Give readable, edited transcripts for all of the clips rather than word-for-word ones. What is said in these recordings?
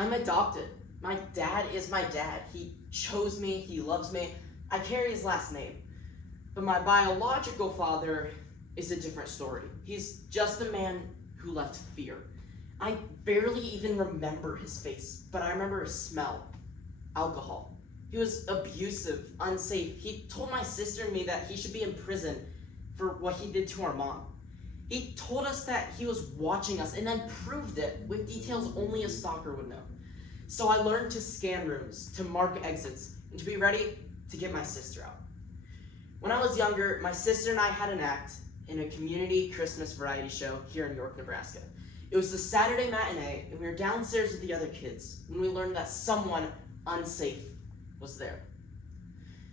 I'm adopted. My dad is my dad. He chose me, he loves me. I carry his last name. But my biological father is a different story. He's just a man who left fear. I barely even remember his face, but I remember his smell. Alcohol. He was abusive, unsafe. He told my sister and me that he should be in prison for what he did to our mom. He told us that he was watching us and then proved it with details only a stalker would know. So I learned to scan rooms, to mark exits, and to be ready to get my sister out. When I was younger, my sister and I had an act in a community Christmas variety show here in York, Nebraska. It was the Saturday matinee, and we were downstairs with the other kids when we learned that someone unsafe was there.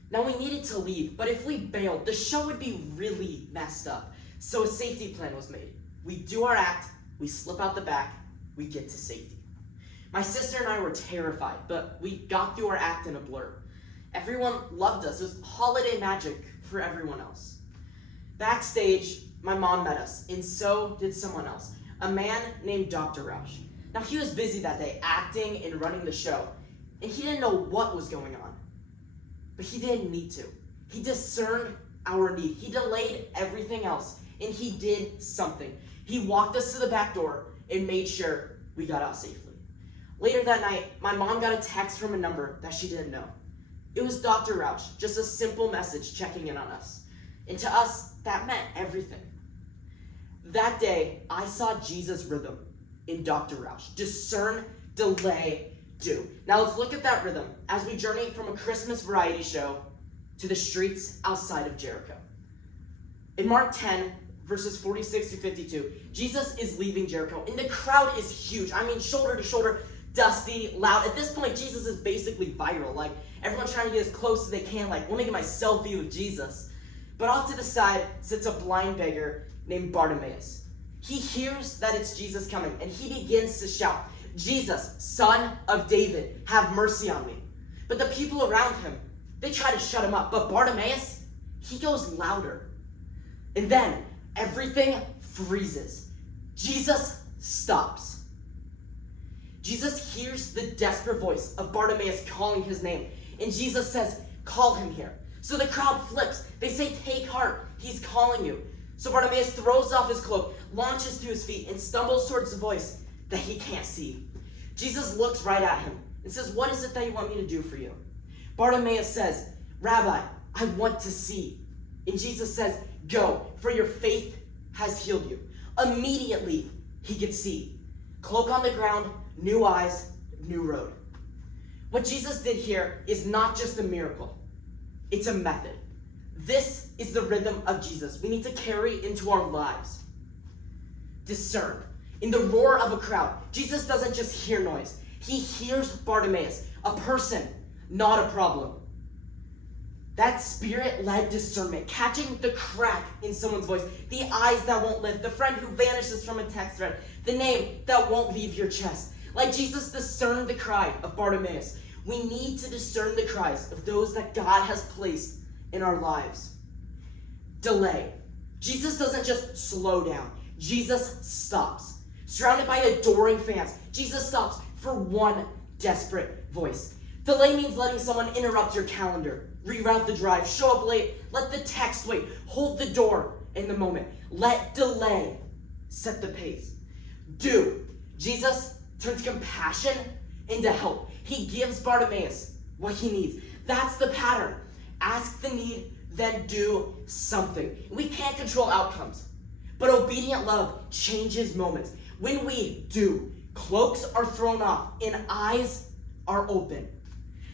Now we needed to leave, but if we bailed, the show would be really messed up. So a safety plan was made. We do our act, we slip out the back, we get to safety. My sister and I were terrified, but we got through our act in a blur. Everyone loved us. It was holiday magic for everyone else. Backstage, my mom met us, and so did someone else, a man named Dr. Roush. Now he was busy that day, acting and running the show, and he didn't know what was going on. But he didn't need to. He discerned our need. He delayed everything else, and he did something. He walked us to the back door and made sure we got out safely. Later that night, my mom got a text from a number that she didn't know. It was Dr. Roush, just a simple message checking in on us. And to us, that meant everything. That day, I saw Jesus' rhythm in Dr. Roush. Discern, delay, do. Now let's look at that rhythm as we journey from a Christmas variety show to the streets outside of Jericho. In Mark 10, verses 46 to 52, Jesus is leaving Jericho, and the crowd is huge. I mean, shoulder to shoulder, dusty, loud. At this point, Jesus is basically viral. Like, everyone's trying to get as close as they can. Like, let me get my selfie with Jesus. But off to the side sits a blind beggar named Bartimaeus. He hears that it's Jesus coming, and he begins to shout, "Jesus, Son of David, have mercy on me." But the people around him, they try to shut him up. But Bartimaeus, he goes louder. And then everything freezes. Jesus stops. Jesus hears the desperate voice of Bartimaeus calling his name. And Jesus says, "Call him here." So the crowd flips. They say, "Take heart, he's calling you." So Bartimaeus throws off his cloak, launches to his feet, and stumbles towards the voice that he can't see. Jesus looks right at him and says, "What is it that you want me to do for you?" Bartimaeus says, "Rabbi, I want to see." And Jesus says, "Go, for your faith has healed you." Immediately, he could see. Cloak on the ground, new eyes, new road. What Jesus did here is not just a miracle. It's a method. This is the rhythm of Jesus we need to carry into our lives. Discern. In the roar of a crowd, Jesus doesn't just hear noise. He hears Bartimaeus, a person, not a problem. That spirit-led discernment, catching the crack in someone's voice, the eyes that won't lift, the friend who vanishes from a text thread, the name that won't leave your chest. Like Jesus discerned the cry of Bartimaeus, we need to discern the cries of those that God has placed in our lives. Delay. Jesus doesn't just slow down. Jesus stops. Surrounded by adoring fans, Jesus stops for one desperate voice. Delay means letting someone interrupt your calendar, reroute the drive, show up late, let the text wait, hold the door in the moment. Let delay set the pace. Do. Jesus turns compassion into help. He gives Bartimaeus what he needs. That's the pattern. Ask the need, then do something. We can't control outcomes, but obedient love changes moments. When we do, cloaks are thrown off and eyes are open.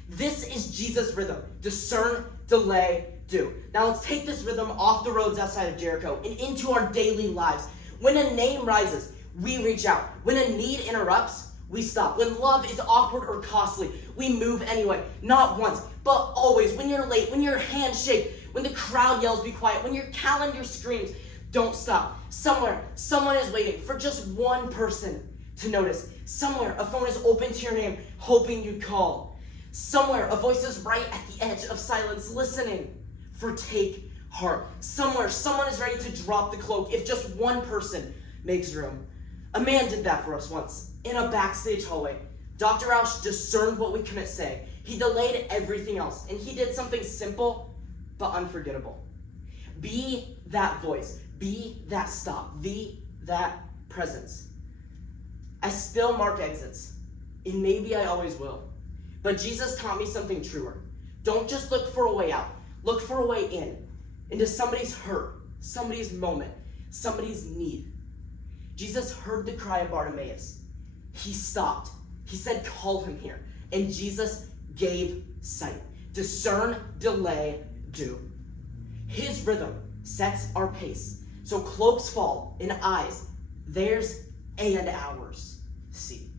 This is Jesus' rhythm. Discern, delay, do. Now let's take this rhythm off the roads outside of Jericho and into our daily lives. When a name rises, we reach out. When a need interrupts, we stop. When love is awkward or costly, we move anyway. Not once, but always. When you're late, when your hands shake, when the crowd yells, be quiet. When your calendar screams, don't stop. Somewhere, someone is waiting for just one person to notice. Somewhere, a phone is open to your name, hoping you call. Somewhere, a voice is right at the edge of silence, listening for take heart. Somewhere, someone is ready to drop the cloak if just one person makes room. A man did that for us once in a backstage hallway. Dr. Roush discerned what we couldn't say. He delayed everything else, and he did something simple but unforgettable. Be that voice. Be that stop. Be that presence. I still mark exits, and maybe I always will. But Jesus taught me something truer. Don't just look for a way out. Look for a way in, into somebody's hurt, somebody's moment, somebody's need. Jesus heard the cry of Bartimaeus. He stopped. He said, call him here. And Jesus gave sight. Discern, delay, do. His rhythm sets our pace. So cloaks fall and eyes, theirs and ours, see.